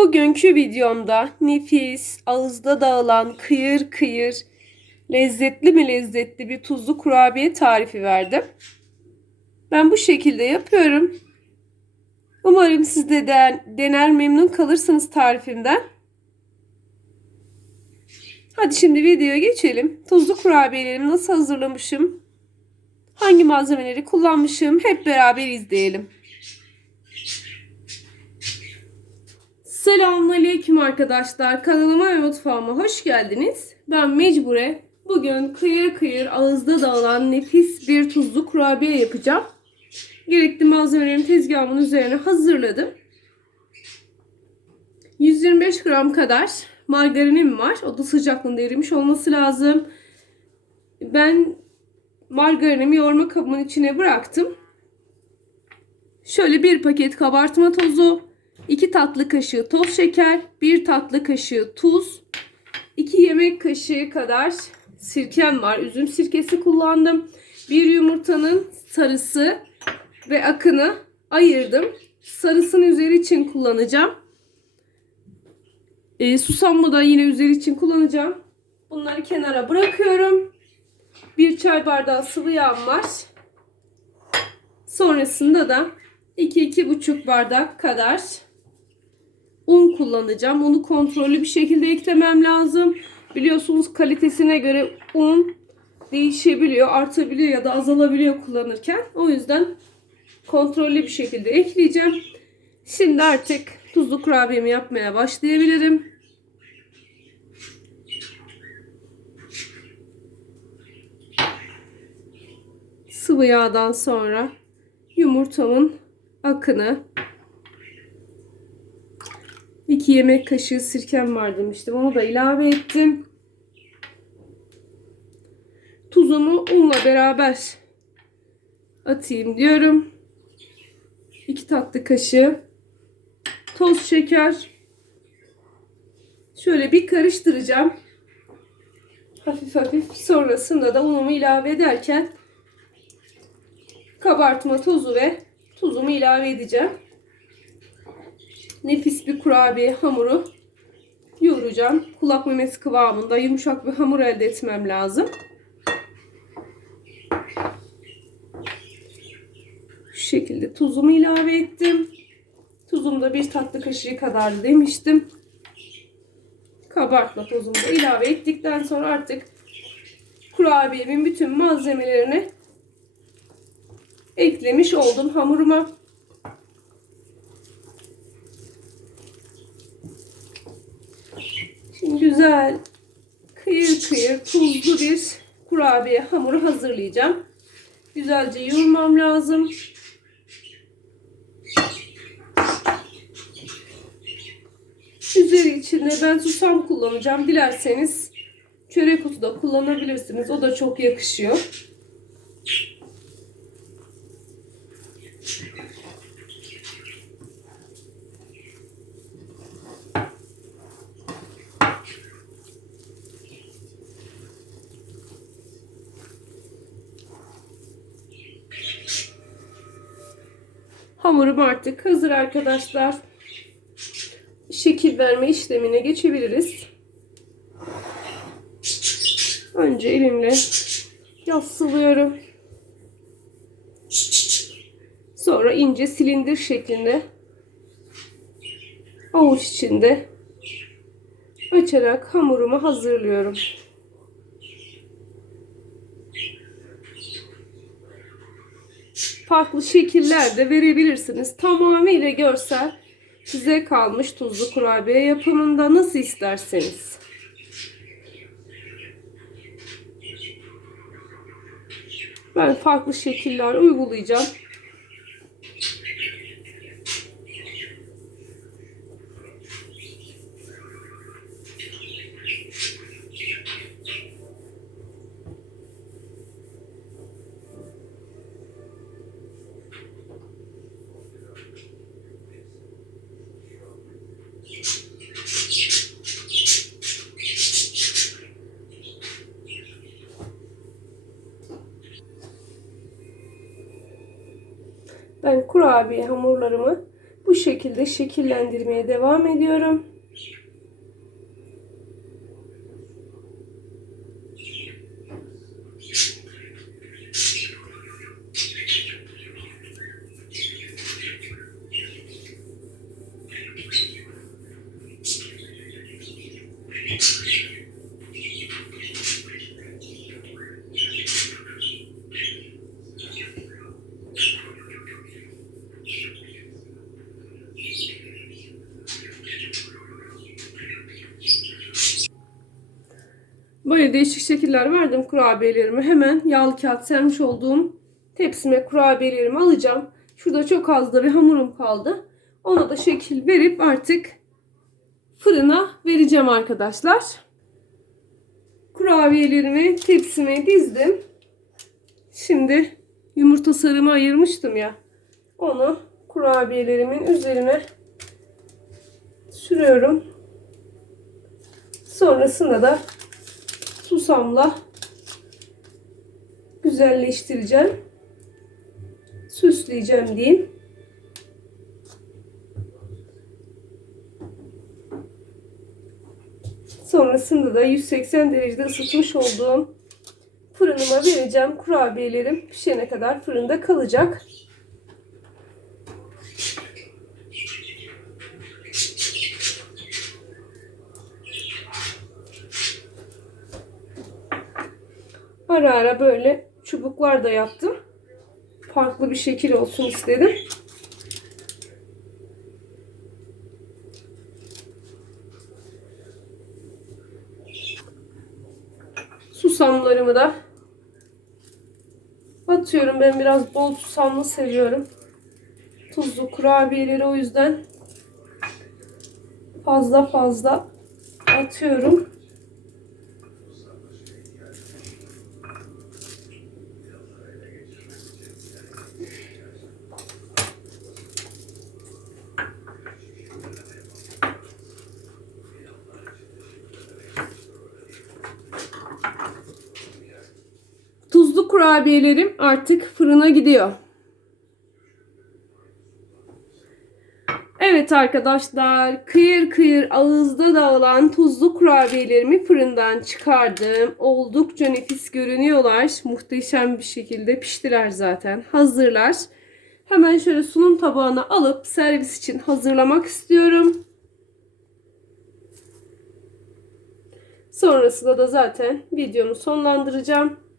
Bugünkü videomda nefis, ağızda dağılan kıyır kıyır, lezzetli mi lezzetli bir tuzlu kurabiye tarifi verdim. Ben bu şekilde yapıyorum. Umarım siz de den- dener memnun kalırsınız tarifimden. Hadi şimdi videoya geçelim. Tuzlu kurabiyelerimi nasıl hazırlamışım? Hangi malzemeleri kullanmışım? Hep beraber izleyelim. Selamünaleyküm arkadaşlar. Kanalıma ve mutfağıma hoş geldiniz. Ben Mecbure. Bugün kıyır kıyır ağızda dağılan nefis bir tuzlu kurabiye yapacağım. Gerekli malzemelerimi tezgahımın üzerine hazırladım. 125 gram kadar margarinim var. O da sıcaklığında erimiş olması lazım. Ben margarinimi yoğurma kabımın içine bıraktım. Şöyle bir paket kabartma tozu, 2 tatlı kaşığı toz şeker, 1 tatlı kaşığı tuz, 2 yemek kaşığı kadar sirkem var. Üzüm sirkesi kullandım. Bir yumurtanın sarısı ve akını ayırdım. Sarısını üzeri için kullanacağım. E, susamı da yine üzeri için kullanacağım. Bunları kenara bırakıyorum. Bir çay bardağı sıvı yağım var. Sonrasında da 2-2,5 bardak kadar un kullanacağım. Unu kontrollü bir şekilde eklemem lazım. Biliyorsunuz kalitesine göre un değişebiliyor, artabiliyor ya da azalabiliyor kullanırken. O yüzden kontrollü bir şekilde ekleyeceğim. Şimdi artık tuzlu kurabiyemi yapmaya başlayabilirim. Sıvı yağdan sonra yumurtamın akını 2 yemek kaşığı sirkem var demiştim. Onu da ilave ettim. Tuzumu unla beraber atayım diyorum. 2 tatlı kaşığı toz şeker. Şöyle bir karıştıracağım. Hafif hafif. Sonrasında da unumu ilave ederken kabartma tozu ve tuzumu ilave edeceğim. Nefis bir kurabiye hamuru yoğuracağım. Kulak memesi kıvamında yumuşak bir hamur elde etmem lazım. Şu şekilde tuzumu ilave ettim. Tuzum da bir tatlı kaşığı kadar demiştim. Kabartma tozumu da ilave ettikten sonra artık kurabiyemin bütün malzemelerini eklemiş oldum hamuruma. Güzel kıyır kıyır tuzlu bir kurabiye hamuru hazırlayacağım. Güzelce yoğurmam lazım. Üzeri içinde ben susam kullanacağım. Dilerseniz çörek otu da kullanabilirsiniz. O da çok yakışıyor. Hamurum artık hazır arkadaşlar. Şekil verme işlemine geçebiliriz. Önce elimle yassılıyorum. Sonra ince silindir şeklinde avuç içinde açarak hamurumu hazırlıyorum. Farklı şekiller de verebilirsiniz. Tamamıyla görsel size kalmış tuzlu kurabiye yapımında nasıl isterseniz. Ben farklı şekiller uygulayacağım. Ben kurabiye hamurlarımı bu şekilde şekillendirmeye devam ediyorum. Böyle değişik şekiller verdim kurabiyelerimi. Hemen yağlı kağıt sermiş olduğum tepsime kurabiyelerimi alacağım. Şurada çok az da bir hamurum kaldı. Ona da şekil verip artık fırına vereceğim arkadaşlar. Kurabiyelerimi tepsime dizdim. Şimdi yumurta sarımı ayırmıştım ya. Onu kurabiyelerimin üzerine sürüyorum. Sonrasında da susamla güzelleştireceğim. Süsleyeceğim diyeyim. Sonrasında da 180 derecede ısıtmış olduğum fırınıma vereceğim. Kurabiyelerim pişene kadar fırında kalacak. Ara ara böyle çubuklar da yaptım. Farklı bir şekil olsun istedim. Susamlarımı da atıyorum. Ben biraz bol susamlı seviyorum. Tuzlu kurabiyeleri o yüzden fazla fazla atıyorum. Tuzlu kurabiyelerim artık fırına gidiyor. Evet arkadaşlar, kıyır kıyır ağızda dağılan tuzlu kurabiyelerimi fırından çıkardım. Oldukça nefis görünüyorlar. Muhteşem bir şekilde piştiler zaten. Hazırlar. Hemen şöyle sunum tabağına alıp servis için hazırlamak istiyorum. Sonrasında da zaten videomu sonlandıracağım.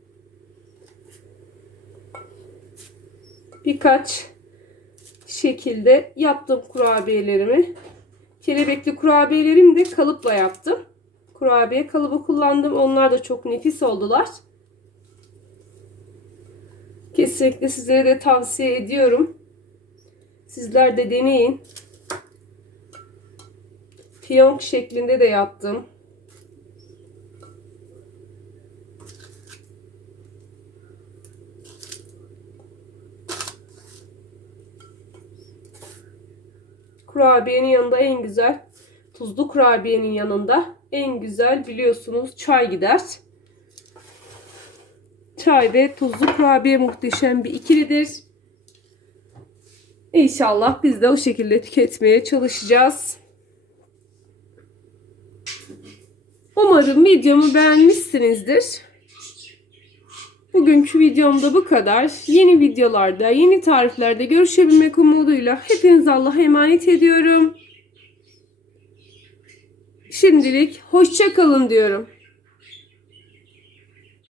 Birkaç şekilde yaptım kurabiyelerimi. Kelebekli kurabiyelerimi de kalıpla yaptım. Kurabiye kalıbı kullandım. Onlar da çok nefis oldular. Kesinlikle sizlere de tavsiye ediyorum. Sizler de deneyin. Fiyonk şeklinde de yaptım. Kurabiyenin yanında en güzel tuzlu kurabiyenin yanında en güzel biliyorsunuz çay gider. Çay ve tuzlu kurabiye muhteşem bir ikilidir. İnşallah biz de o şekilde tüketmeye çalışacağız. Umarım videomu beğenmişsinizdir. Bugünkü videomda bu kadar. Yeni videolarda, yeni tariflerde görüşebilmek umuduyla hepiniz Allah'a emanet ediyorum. Şimdilik hoşça kalın diyorum.